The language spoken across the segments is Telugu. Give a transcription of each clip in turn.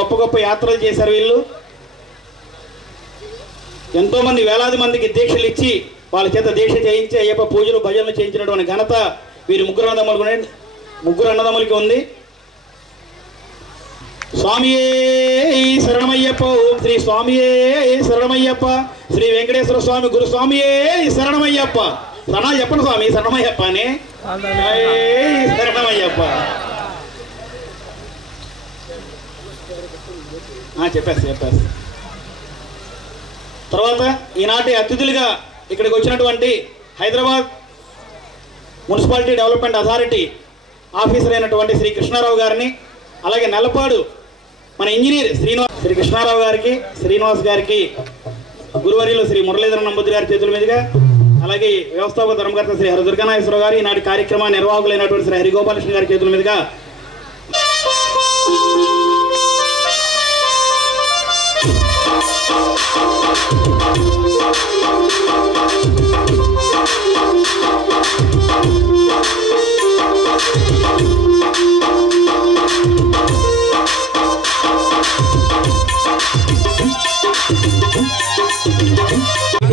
గొప్ప గొప్ప యాత్రలు చేశారు వీళ్ళు. ఎంతోమంది వేలాది మందికి దీక్షలు ఇచ్చి వాళ్ళ చేత దీక్ష చేయించి అయ్యప్ప పూజలు భజనలు చేయించినటువంటి ఘనత వీరి ముగ్గురు అన్నదమ్ములకి ఉంది. స్వామియే శరణమయ్యప్ప, ఓం శ్రీ స్వామియే శరణమయ్యప్ప, శ్రీ వెంకటేశ్వర స్వామి గురు స్వామియే శరణమయ్యప్ప. శరణాలు చెప్పండి స్వామి, శరణమయ్యప్ప అని. శరణమయ్యప్ప చెప్పేసి తర్వాత ఈనాటి అతిథులుగా ఇక్కడికి వచ్చినటువంటి Hyderabad municipality development authority officer అయినటువంటి శ్రీ కృష్ణారావు గారిని, అలాగే నల్లపాడు మన ఇంజనీర్ శ్రీ కృష్ణారావు గారికి, శ్రీనివాస్ గారికి గురువర్యులు శ్రీ మురళీధర నంబూద్రి గారి చేతుల మీదుగా, అలాగే వ్యవస్థాపక ధర్మకర్త శ్రీ హరిదుర్గానాగేశ్వరరావు గారు, ఈనాటి కార్యక్రమ నిర్వాహకులైనటువంటి శ్రీ హరిగోపాలకృష్ణ గారి చేతుల మీదుగా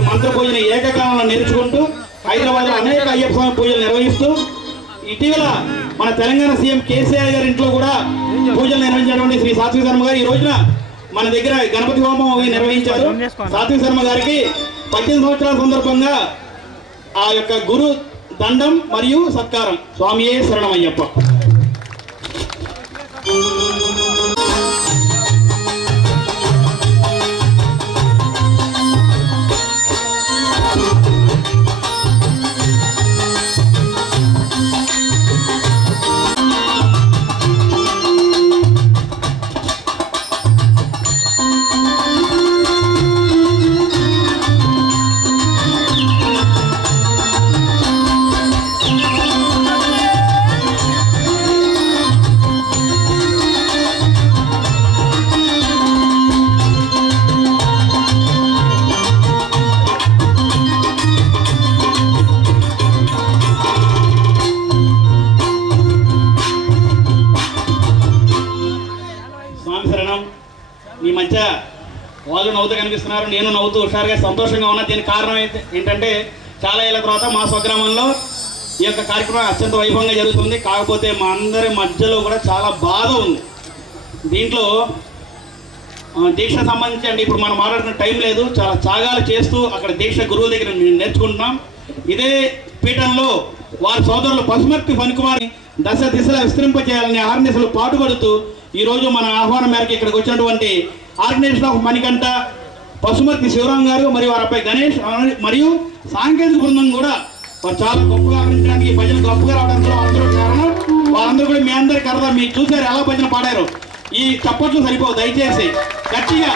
మంత్ర పూజని ఏకకాలంలో నేర్చుకుంటూ హైదరాబాద్ లో అనేక అయ్యప్ప స్వామి పూజలు నిర్వహిస్తూ ఇటీవల మన తెలంగాణ సీఎం కేసీఆర్ గారి ఇంట్లో కూడా పూజలు నిర్వహించినటువంటి శ్రీ సాత్విక శర్మ గారు ఈ రోజున మన దగ్గర గణపతి హోమం అవి నిర్వహించారు. సాత్విక శర్మ గారికి 18 సంవత్సరాల సందర్భంగా ఆ యొక్క గురు దండం మరియు సత్కారం. స్వామియే శరణమయ్యప్ప. మీ మధ్య వాళ్ళు నవ్వుతూ కనిపిస్తున్నారు, నేను నవ్వుతూ హుషారుగా సంతోషంగా ఉన్నా. దీనికి కారణం ఏంటంటే చాలా ఏళ్ళ తర్వాత మా స్వగ్రామంలో ఈ యొక్క కార్యక్రమం అత్యంత వైభవంగా జరుగుతుంది. కాకపోతే మా అందరి మధ్యలో కూడా చాలా బాధ ఉంది. దీంట్లో దీక్ష సంబంధించి అంటే ఇప్పుడు మనం మాట్లాడుకున్న టైం లేదు, చాలా త్యాగాలు చేస్తూ అక్కడ దీక్ష గురువుల దగ్గర నేర్చుకుంటున్నాం. ఇదే పీఠంలో వారి సోదరులు పశుమర్తి ఫణికుమారి దశ దిశలా విస్తరింపజేయాలని ఆర్నిసలు పాటుపడుతూ ఈరోజు మన ఆహ్వానం మేరకు ఇక్కడికి వచ్చినటువంటి ఆర్గనైజేషన్ ఆఫ్ మణికంఠ, పశుమర్తి శివరాం గారు మరియు వారి అబ్బాయి గణేష్ మరియు సాంకేతిక బృందం కూడా వారు చాలా గొప్పగా ఆడించడానికి భజన గొప్పగా రావడానికి అందరూ కారణం. వాళ్ళందరూ కూడా మీ అందరికీ అర్థం, మీరు చూసారు ఎలా భజన పాడారు. ఈ చప్పట్లు సరిపోవు, దయచేసి గట్టిగా